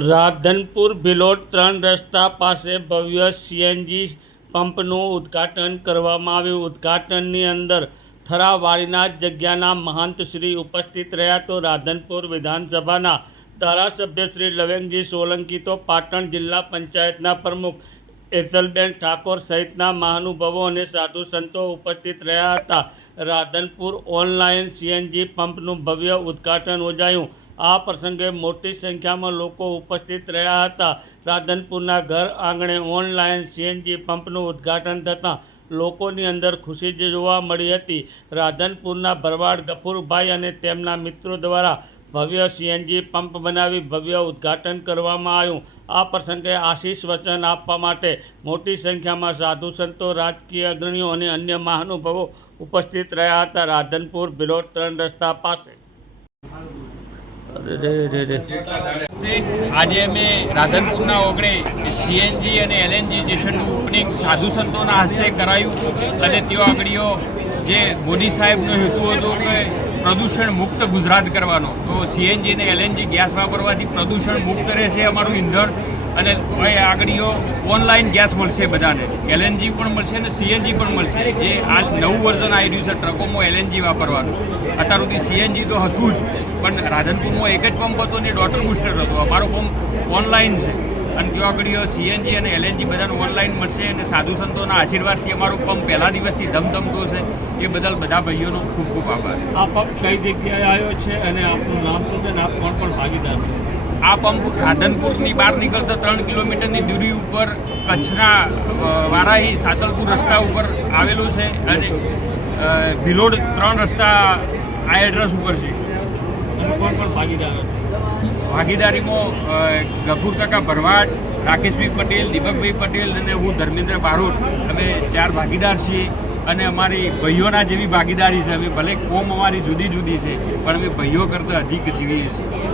રાધનપુર ભિલોડ ત્રણ રસ્તા પાસે ભવ્ય સીએનજી પંપનું ઉદ્ઘાટન કરવામાં આવ્યું. ઉદ્ઘાટનની અંદર થરાવાડીના જ જગ્યાના મહંત શ્રી ઉપસ્થિત રહ્યા તો રાધનપુર વિધાનસભાના ધારાસભ્ય શ્રી લવેંગજી સોલંકી, તો પાટણ જિલ્લા પંચાયતના પ્રમુખ એતલબેન ઠાકોર સહિતના મહાનુભાવો અને સાધુ સંતો ઉપસ્થિત રહ્યા હતા. રાધનપુર ઓનલાઈન સીએનજી પંપનું ભવ્ય ઉદ્ઘાટન યોજાયું. આ પ્રસંગે મોટી સંખ્યામાં લોકો ઉપસ્થિત રહ્યા હતા. રાધનપુરના ઘર આંગણે ઓનલાઈન સીએનજી પંપનું ઉદ્ઘાટન થતાં લોકોની અંદર ખુશી જ જોવા મળી હતી. રાધનપુરના ભરવાડ ગફુરભાઈ અને તેમના મિત્રો દ્વારા ભવ્ય સીએનજી પંપ બનાવી ભવ્ય ઉદ્ઘાટન કરવામાં આવ્યું. આ પ્રસંગે આશીષ વચન આપવા માટે મોટી સંખ્યામાં સાધુ સંતો, રાજકીય અગ્રણીઓ અને અન્ય મહાનુભાવો ઉપસ્થિત રહ્યા હતા. રાધનપુર ભિલોડ ત્રણ રસ્તા પાસે. આજે અમે રાધનપુરના ઓગણે સીએનજી અને એલએનજી સ્ટેશનનું ઓપનિંગ સાધુ સંતોના હસ્તે કરાયું અને તેઓ આગળીઓ જે મોદી સાહેબનો હેતુ હતો કે પ્રદૂષણ મુક્ત ગુજરાત કરવાનો. તો સીએનજી અને એલએનજી ગેસ વાપરવાથી પ્રદૂષણ મુક્ત રહેશે અમારું ઈંધણ. અને આગળીઓ ઓનલાઈન ગેસ મળશે બધાને. એલએનજી પણ મળશે અને સીએનજી પણ મળશે. જે આ નવું વર્ઝન આવી રહ્યું છે, ટ્રકોમાં એલએનજી વાપરવાનું. અત્યાર સુધી સીએનજી તો હતું જ, પણ રાધનપુરમાં એક જ પંપ હતો ને ડોટર બુસ્ટર હતો. અમારો પંપ ઓનલાઈન છે. અને જો આગળીઓ સીએનજી અને એલએનજી બધાને ઓનલાઈન મળશે અને સાધુ સંતોના આશીર્વાદથી અમારો પંપ પહેલા દિવસથી ધમધમતો છે એ બદલ બધા ભાઈઓનો ખૂબ ખૂબ આભાર. આ પંપ કઈ જગ્યાએ આવ્યો છે અને આપનું નામ શું છે અને આપ કોણ પણ ભાગીદાર છો? આ પંપ રાધનપુરની બહાર નીકળતા ત્રણ કિલોમીટરની દૂરી ઉપર કચ્છના વારાહી સાતલપુર રસ્તા ઉપર આવેલું છે અને ભિલોડ ત્રણ રસ્તા આ એડ્રેસ ઉપર છે. કોણ ભાગીદારો ભાગીદારીમાં અ, ગફુર કાકા ભરવાડ રાકેશભાઈ પટેલ દીપકભાઈ પટેલ અને હું ધર્મેન્દ્ર બારોટ. અમે ચાર ભાગીદાર છીએ અને અમારી ભાઈઓના જેવી ભાગીદારી છે. અમે ભલે કોમ અમારી જુદી જુદી છે પણ અમે ભાઈઓ કરતાં અધિક જીવીએ છીએ.